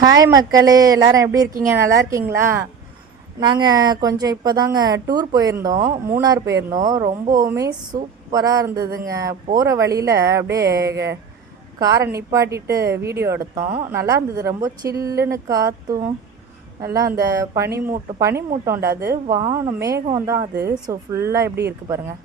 Hi மக்களே, எல்லாரும் எப்படி இருக்கீங்க? நல்லா இருக்கீங்களா? நாங்கள் கொஞ்சம் இப்போ தாங்க டூர் போயிருந்தோம், மூணார் போயிருந்தோம். ரொம்பவுமே சூப்பராக இருந்ததுங்க. போகிற வழியில் அப்படியே காரை நிப்பாட்டிட்டு வீடியோ எடுத்தோம். நல்லா இருந்தது. ரொம்ப சில்லுன்னு காற்றும், நல்லா அந்த பனிமூட்டம்டா, அது வானம் மேகம் தான் அது. ஸோ ஃபுல்லாக எப்படி இருக்குது பாருங்கள்.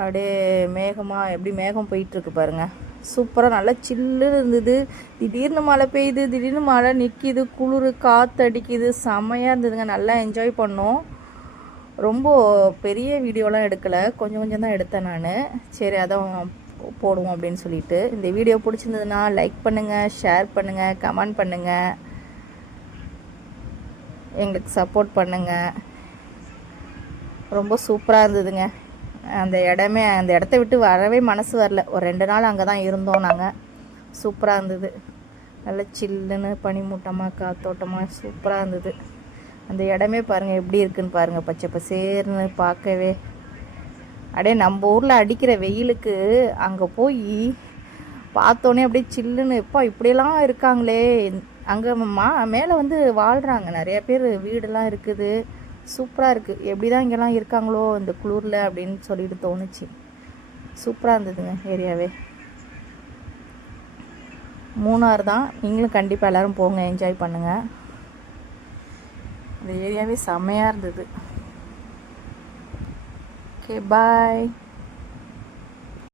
அப்படியே மேகமாக எப்படி மேகம் போயிட்டுருக்கு பாருங்கள். சூப்பராக நல்லா சில்லுன்னு இருந்தது. திடீர்னு மழை பெய்யுது, திடீர்னு மழை நிற்கிது, குளிர் காற்று அடிக்குது. செம்மையாக இருந்ததுங்க. நல்லா என்ஜாய் பண்ணோம். ரொம்ப பெரிய வீடியோலாம் எடுக்கலை, கொஞ்சம் கொஞ்சம் தான் எடுத்தேன் நான். சரி, அதான் போடுவோம் அப்படின்னு சொல்லிட்டு. இந்த வீடியோ பிடிச்சிருந்ததுன்னா லைக் பண்ணுங்கள், ஷேர் பண்ணுங்கள், கமெண்ட் பண்ணுங்கள், எங்களுக்கு சப்போர்ட் பண்ணுங்கள். ரொம்ப சூப்பராக இருந்ததுங்க. அந்த இடத்த விட்டு வரவே மனசு வரல. ஒரு 2 நாள் அங்கே தான் இருந்தோம் நாங்கள். சூப்பராக இருந்தது. நல்ல சில்லுன்னு பனிமூட்டமாக காத்தோட்டமாக சூப்பராக இருந்தது. அந்த இடமே பாருங்கள் எப்படி இருக்குன்னு பாருங்கள். பச்சை பசேர்னு பார்க்கவே அப்படியே நம்ம ஊரில் அடிக்கிற வெயிலுக்கு அங்கே போய் பார்த்தோன்னே அப்படியே சில்லுன்னு, எப்போ இப்படியெல்லாம் இருக்காங்களே. அங்கே மேலே வந்து வாழ்கிறாங்க நிறைய பேர், வீடெல்லாம் இருக்குது. சூப்பராக இருக்குது. எப்படி தான் இங்கெல்லாம் இருக்காங்களோ இந்த குளூரில் அப்படின்னு சொல்லிட்டு தோணுச்சு. சூப்பராக இருந்ததுங்க ஏரியாவே. மூணார் தான். நீங்களும் கண்டிப்பாக எல்லோரும் போங்க, என்ஜாய் பண்ணுங்கள். இந்த ஏரியாவே செம்மையாக இருந்தது. ஓகே, பாய்.